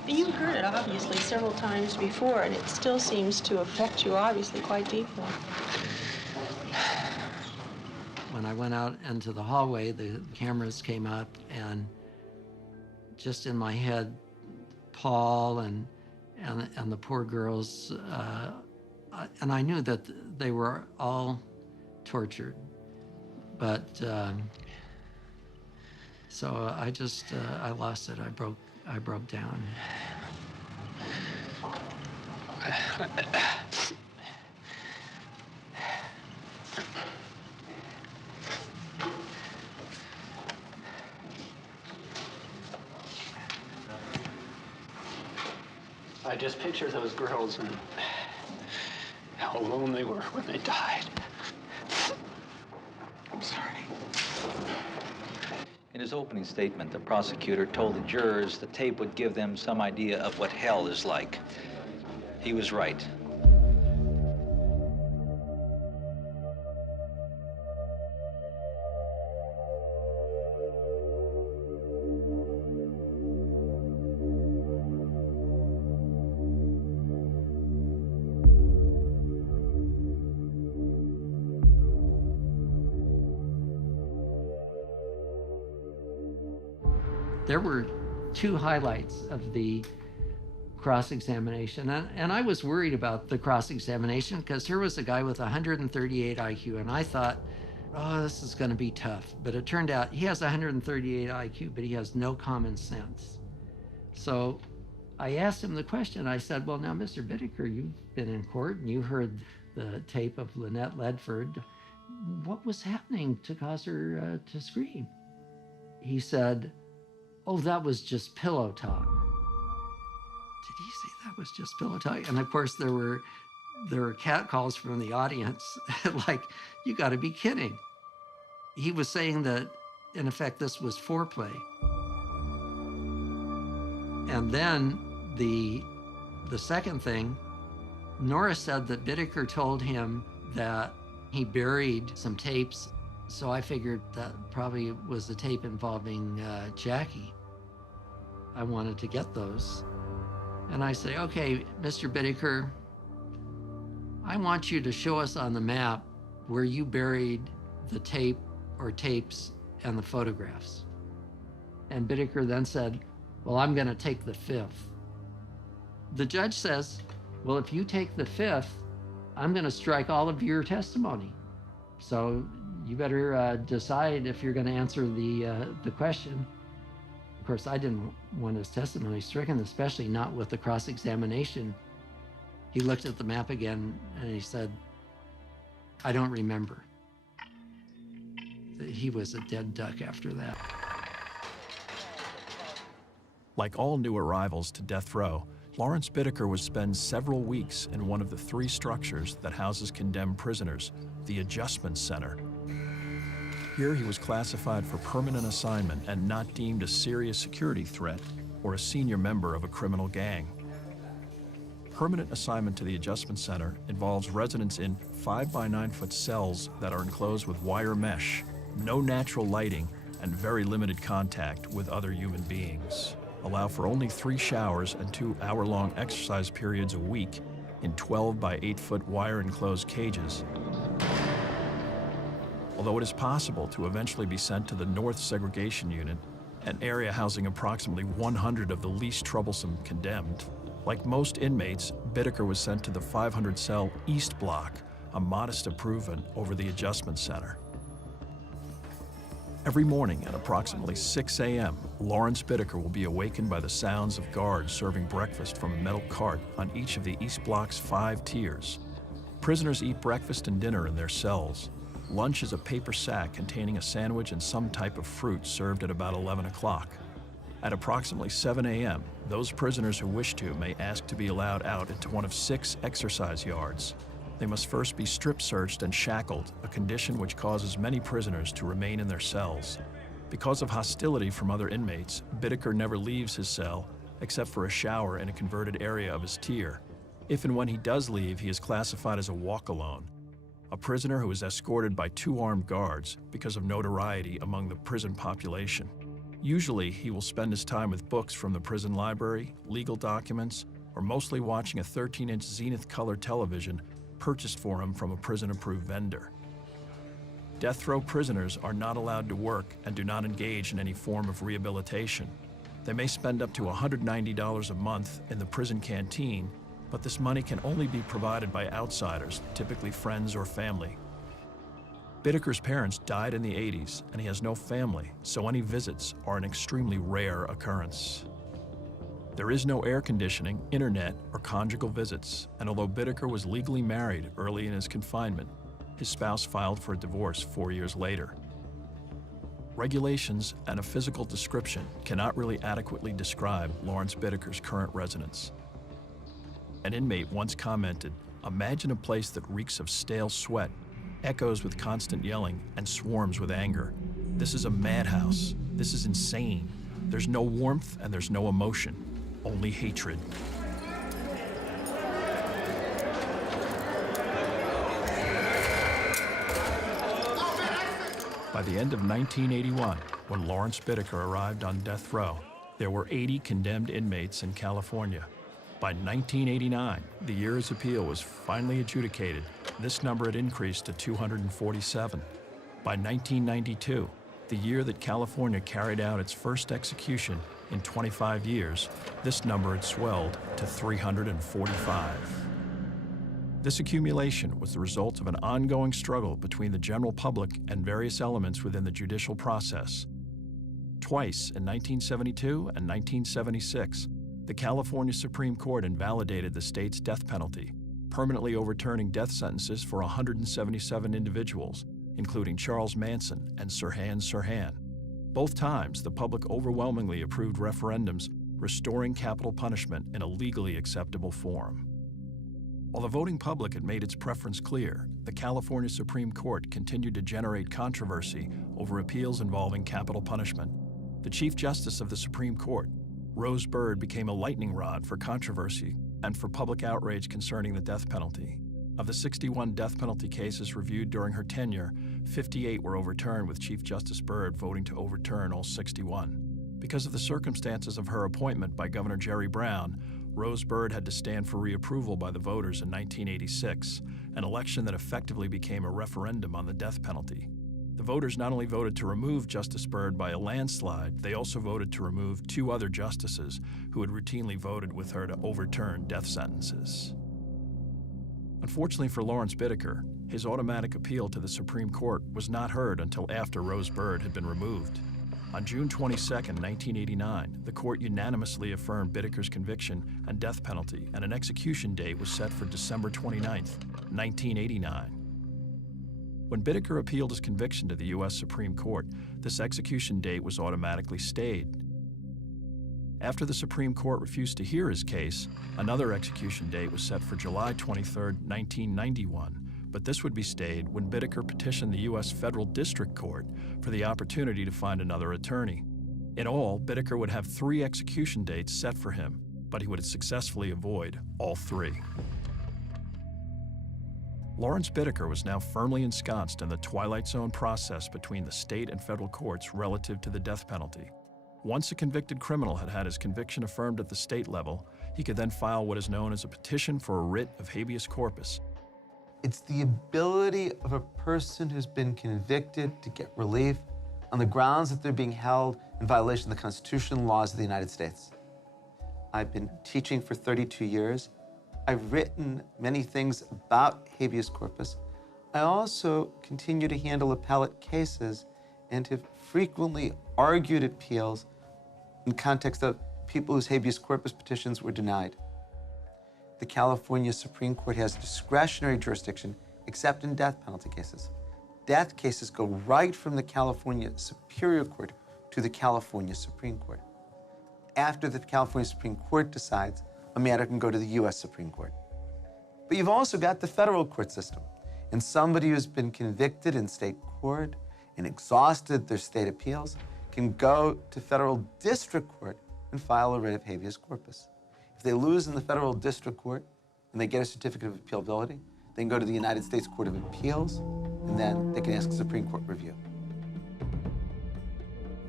You heard it, obviously, several times before, and it still seems to affect you, obviously, quite deeply. When I went out into the hallway, the cameras came up, and just in my head, Paul and the poor girls, and I knew that they were all tortured, but so I just I lost it. I broke down. I just picture those girls and how alone they were when they died. I'm sorry. In his opening statement, the prosecutor told the jurors the tape would give them some idea of what hell is like. He was right. There were two highlights of the cross-examination, and I was worried about the cross-examination because here was a guy with 138 IQ, and I thought, oh, this is going to be tough. But it turned out he has 138 IQ, but he has no common sense. So I asked him the question. I said, well, now, Mr. Bittaker, you've been in court and you heard the tape of Lynette Ledford. What was happening to cause her to scream? He said, oh, that was just pillow talk. Did he say that was just pillow talk? And of course, there were catcalls from the audience, like, you got to be kidding. He was saying that, in effect, this was foreplay. And then the second thing, Norris said that Bittaker told him that he buried some tapes. So I figured that probably was the tape involving Jackie. I wanted to get those. And I say, okay, Mr. Bittaker, I want you to show us on the map where you buried the tape or tapes and the photographs. And Bittaker then said, well, I'm going to take the fifth. The judge says, well, if you take the fifth, I'm going to strike all of your testimony. So you better decide if you're going to answer the question. Of course, I didn't want his testimony stricken, especially not with the cross-examination. He looked at the map again and he said, I don't remember. He was a dead duck after that. Like all new arrivals to death row, Lawrence Bittaker would spend several weeks in one of the three structures that houses condemned prisoners, the Adjustment Center. Here he was classified for permanent assignment and not deemed a serious security threat or a senior member of a criminal gang. Permanent assignment to the Adjustment Center involves residence in 5 by 9 foot cells that are enclosed with wire mesh, no natural lighting, and very limited contact with other human beings. Allow for only 3 showers and 2 hour-long exercise periods a week in 12 by 8 foot wire enclosed cages. Although it is possible to eventually be sent to the North Segregation Unit, an area housing approximately 100 of the least troublesome condemned, like most inmates, Bittaker was sent to the 500-cell East Block, a modest improvement over the Adjustment Center. Every morning at approximately 6 a.m., Lawrence Bittaker will be awakened by the sounds of guards serving breakfast from a metal cart on each of the East Block's 5 tiers. Prisoners eat breakfast and dinner in their cells. Lunch is a paper sack containing a sandwich and some type of fruit served at about 11 o'clock. At approximately 7 a.m., those prisoners who wish to may ask to be allowed out into one of 6 exercise yards. They must first be strip searched and shackled, a condition which causes many prisoners to remain in their cells. Because of hostility from other inmates, Bittaker never leaves his cell except for a shower in a converted area of his tier. If and when he does leave, he is classified as a walk-alone, a prisoner who is escorted by 2 armed guards because of notoriety among the prison population. Usually, he will spend his time with books from the prison library, legal documents, or mostly watching a 13-inch Zenith color television purchased for him from a prison-approved vendor. Death row prisoners are not allowed to work and do not engage in any form of rehabilitation. They may spend up to $190 a month in the prison canteen, but this money can only be provided by outsiders, typically friends or family. Bittaker's parents died in the 80s, and he has no family, so any visits are an extremely rare occurrence. There is no air conditioning, internet, or conjugal visits, and although Bittaker was legally married early in his confinement, his spouse filed for a divorce 4 years later. Regulations and a physical description cannot really adequately describe Lawrence Bittaker's current residence. An inmate once commented, "Imagine a place that reeks of stale sweat, echoes with constant yelling, and swarms with anger. This is a madhouse. This is insane. There's no warmth and there's no emotion, only hatred." By the end of 1981, when Lawrence Bittaker arrived on death row, there were 80 condemned inmates in California. By 1989, the year his appeal was finally adjudicated, this number had increased to 247. By 1992, the year that California carried out its first execution in 25 years, this number had swelled to 345. This accumulation was the result of an ongoing struggle between the general public and various elements within the judicial process. Twice, in 1972 and 1976, the California Supreme Court invalidated the state's death penalty, permanently overturning death sentences for 177 individuals, including Charles Manson and Sirhan Sirhan. Both times, the public overwhelmingly approved referendums restoring capital punishment in a legally acceptable form. While the voting public had made its preference clear, the California Supreme Court continued to generate controversy over appeals involving capital punishment. The Chief Justice of the Supreme Court, Rose Bird, became a lightning rod for controversy and for public outrage concerning the death penalty. Of the 61 death penalty cases reviewed during her tenure, 58 were overturned, with Chief Justice Bird voting to overturn all 61. Because of the circumstances of her appointment by Governor Jerry Brown, Rose Bird had to stand for reapproval by the voters in 1986, an election that effectively became a referendum on the death penalty. The voters not only voted to remove Justice Bird by a landslide, they also voted to remove 2 other justices who had routinely voted with her to overturn death sentences. Unfortunately for Lawrence Bittaker, his automatic appeal to the Supreme Court was not heard until after Rose Bird had been removed. On June 22, 1989, the court unanimously affirmed Bittaker's conviction and death penalty, and an execution date was set for December 29, 1989. When Bittaker appealed his conviction to the U.S. Supreme Court, this execution date was automatically stayed. After the Supreme Court refused to hear his case, another execution date was set for July 23, 1991, but this would be stayed when Bittaker petitioned the U.S. Federal District Court for the opportunity to find another attorney. In all, Bittaker would have 3 execution dates set for him, but he would successfully avoid all 3. Lawrence Bittaker was now firmly ensconced in the Twilight Zone process between the state and federal courts relative to the death penalty. Once a convicted criminal had had his conviction affirmed at the state level, he could then file what is known as a petition for a writ of habeas corpus. It's the ability of a person who's been convicted to get relief on the grounds that they're being held in violation of the Constitution and laws of the United States. I've been teaching for 32 years. I've written many things about habeas corpus. I also continue to handle appellate cases and have frequently argued appeals in the context of people whose habeas corpus petitions were denied. The California Supreme Court has discretionary jurisdiction except in death penalty cases. Death cases go right from the California Superior Court to the California Supreme Court. After the California Supreme Court decides, a matter can go to the U.S. Supreme Court. But you've also got the federal court system, and somebody who's been convicted in state court and exhausted their state appeals can go to federal district court and file a writ of habeas corpus. If they lose in the federal district court and they get a certificate of appealability, they can go to the United States Court of Appeals, and then they can ask the Supreme Court review.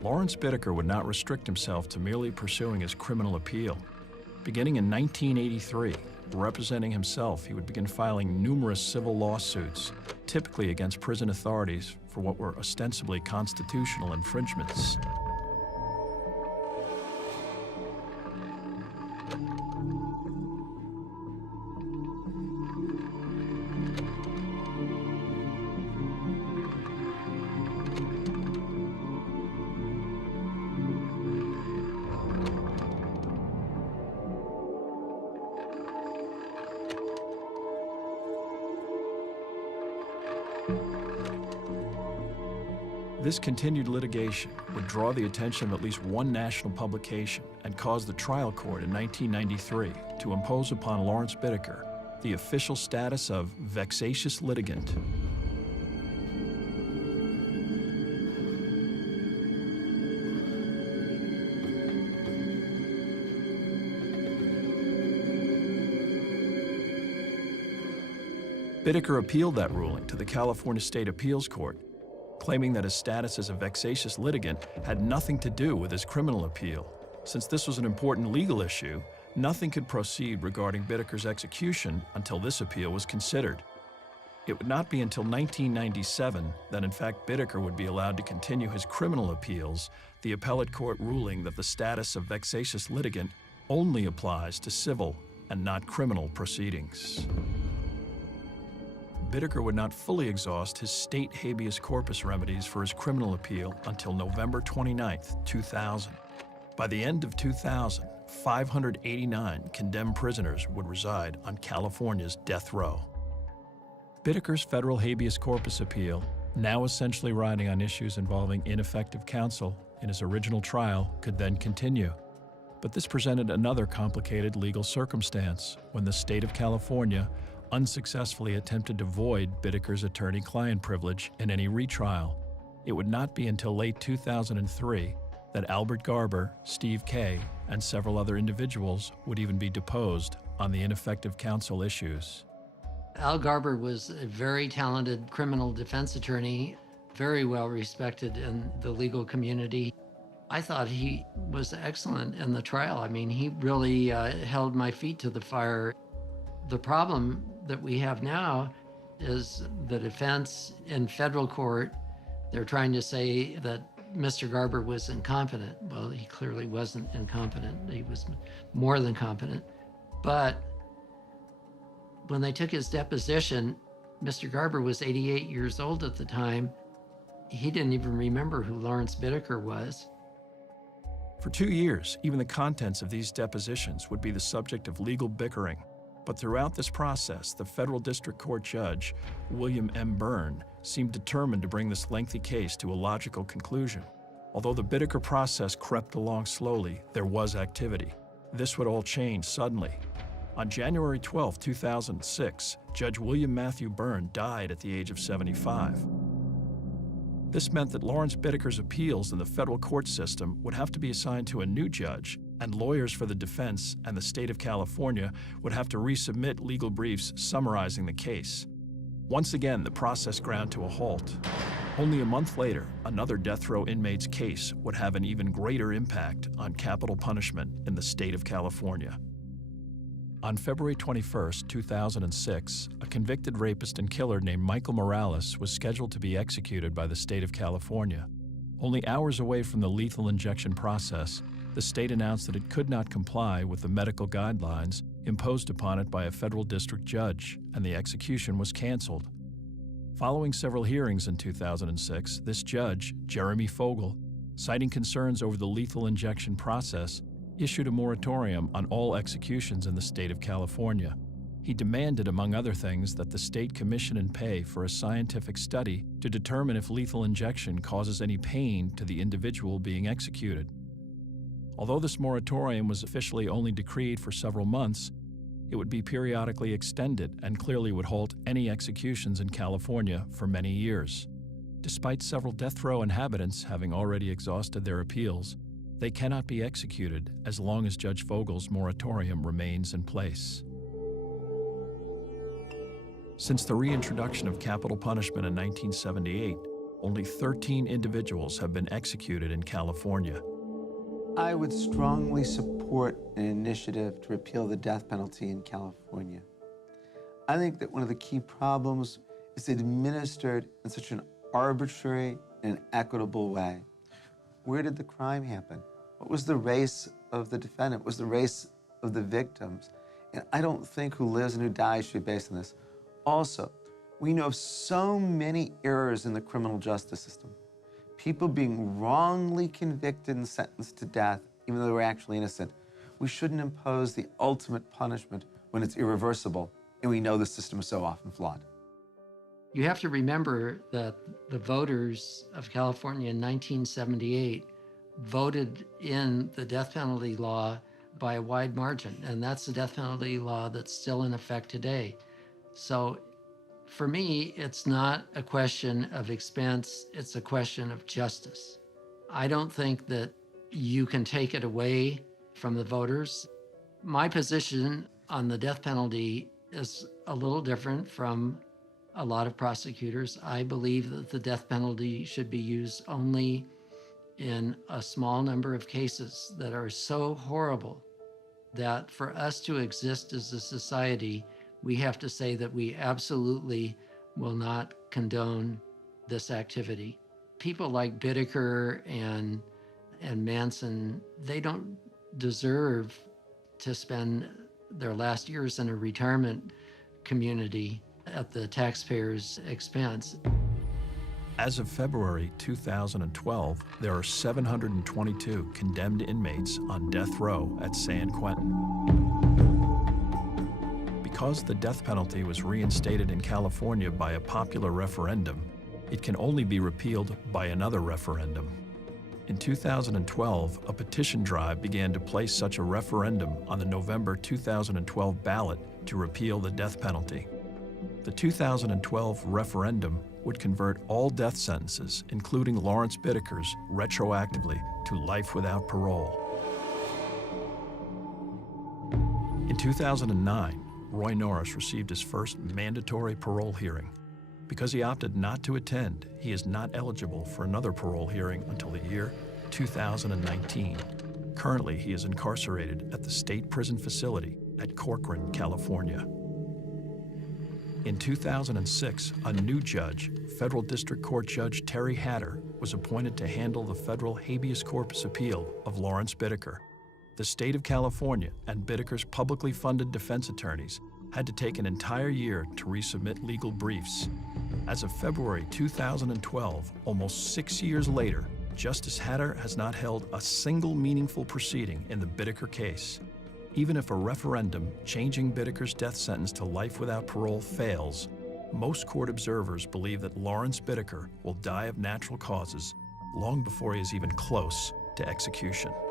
Lawrence Bittaker would not restrict himself to merely pursuing his criminal appeal. Beginning in 1983, representing himself, he would begin filing numerous civil lawsuits, typically against prison authorities for what were ostensibly constitutional infringements. This continued litigation would draw the attention of at least one national publication and cause the trial court in 1993 to impose upon Lawrence Bittaker the official status of vexatious litigant. Bittaker appealed that ruling to the California State Appeals Court, claiming that his status as a vexatious litigant had nothing to do with his criminal appeal. Since this was an important legal issue, nothing could proceed regarding Bittaker's execution until this appeal was considered. It would not be until 1997 that in fact Bittaker would be allowed to continue his criminal appeals, the appellate court ruling that the status of vexatious litigant only applies to civil and not criminal proceedings. Bittaker would not fully exhaust his state habeas corpus remedies for his criminal appeal until November 29, 2000. By the end of 2000, 589 condemned prisoners would reside on California's death row. Bittaker's federal habeas corpus appeal, now essentially riding on issues involving ineffective counsel in his original trial, could then continue. But this presented another complicated legal circumstance when the state of California unsuccessfully attempted to void Bittaker's attorney-client privilege in any retrial. It would not be until late 2003 that Albert Garber, Steve Kay, and several other individuals would even be deposed on the ineffective counsel issues. Al Garber was a very talented criminal defense attorney, very well respected in the legal community. I thought he was excellent in the trial. I mean, he really held my feet to the fire. The problem that we have now is the defense in federal court. They're trying to say that Mr. Garber was incompetent. Well, he clearly wasn't incompetent. He was more than competent. But when they took his deposition, Mr. Garber was 88 years old at the time. He didn't even remember who Lawrence Bittaker was. For 2 years, even the contents of these depositions would be the subject of legal bickering. But throughout this process, the federal district court judge, William M. Byrne, seemed determined to bring this lengthy case to a logical conclusion. Although the Bittaker process crept along slowly, there was activity. This would all change suddenly. On January 12, 2006, Judge William Matthew Byrne died at the age of 75. This meant that Lawrence Bittaker's appeals in the federal court system would have to be assigned to a new judge, and lawyers for the defense and the state of California would have to resubmit legal briefs summarizing the case. Once again, the process ground to a halt. Only a month later, another death row inmate's case would have an even greater impact on capital punishment in the state of California. On February 21, 2006, a convicted rapist and killer named Michael Morales was scheduled to be executed by the state of California. Only hours away from the lethal injection process, the state announced that it could not comply with the medical guidelines imposed upon it by a federal district judge, and the execution was canceled. Following several hearings in 2006, this judge, Jeremy Fogel, citing concerns over the lethal injection process, issued a moratorium on all executions in the state of California. He demanded, among other things, that the state commission and pay for a scientific study to determine if lethal injection causes any pain to the individual being executed. Although this moratorium was officially only decreed for several months, it would be periodically extended and clearly would halt any executions in California for many years. Despite several death row inhabitants having already exhausted their appeals, they cannot be executed as long as Judge Fogel's moratorium remains in place. Since the reintroduction of capital punishment in 1978, only 13 individuals have been executed in California. I would strongly support an initiative to repeal the death penalty in California. I think that one of the key problems is administered in such an arbitrary and equitable way. Where did the crime happen? What was the race of the defendant? What was the race of the victims? And I don't think who lives and who dies should be based on this. Also, we know of so many errors in the criminal justice system. People being wrongly convicted and sentenced to death, even though they were actually innocent. We shouldn't impose the ultimate punishment when it's irreversible, and we know the system is so often flawed. You have to remember that the voters of California in 1978 voted in the death penalty law by a wide margin, and that's the death penalty law that's still in effect today. So for me, it's not a question of expense, it's a question of justice. I don't think that you can take it away from the voters. My position on the death penalty is a little different from a lot of prosecutors. I believe that the death penalty should be used only in a small number of cases that are so horrible that for us to exist as a society, we have to say that we absolutely will not condone this activity. People like Bittaker and Manson, they don't deserve to spend their last years in a retirement community at the taxpayers' expense. As of February 2012, there are 722 condemned inmates on death row at San Quentin. Because the death penalty was reinstated in California by a popular referendum, it can only be repealed by another referendum. In 2012, a petition drive began to place such a referendum on the November 2012 ballot to repeal the death penalty. The 2012 referendum would convert all death sentences, including Lawrence Bittaker's, retroactively to life without parole. In 2009, Roy Norris received his first mandatory parole hearing. Because he opted not to attend, he is not eligible for another parole hearing until the year 2019. Currently, he is incarcerated at the state prison facility at Courtroom, California. In 2006, a new judge, Federal District Court Judge Terry Hatter, was appointed to handle the federal habeas corpus appeal of Lawrence Bittaker. The state of California and Bittaker's publicly funded defense attorneys had to take an entire year to resubmit legal briefs. As of February 2012, almost 6 years later, Justice Hatter has not held a single meaningful proceeding in the Bittaker case. Even if a referendum changing Bittaker's death sentence to life without parole fails, most court observers believe that Lawrence Bittaker will die of natural causes long before he is even close to execution.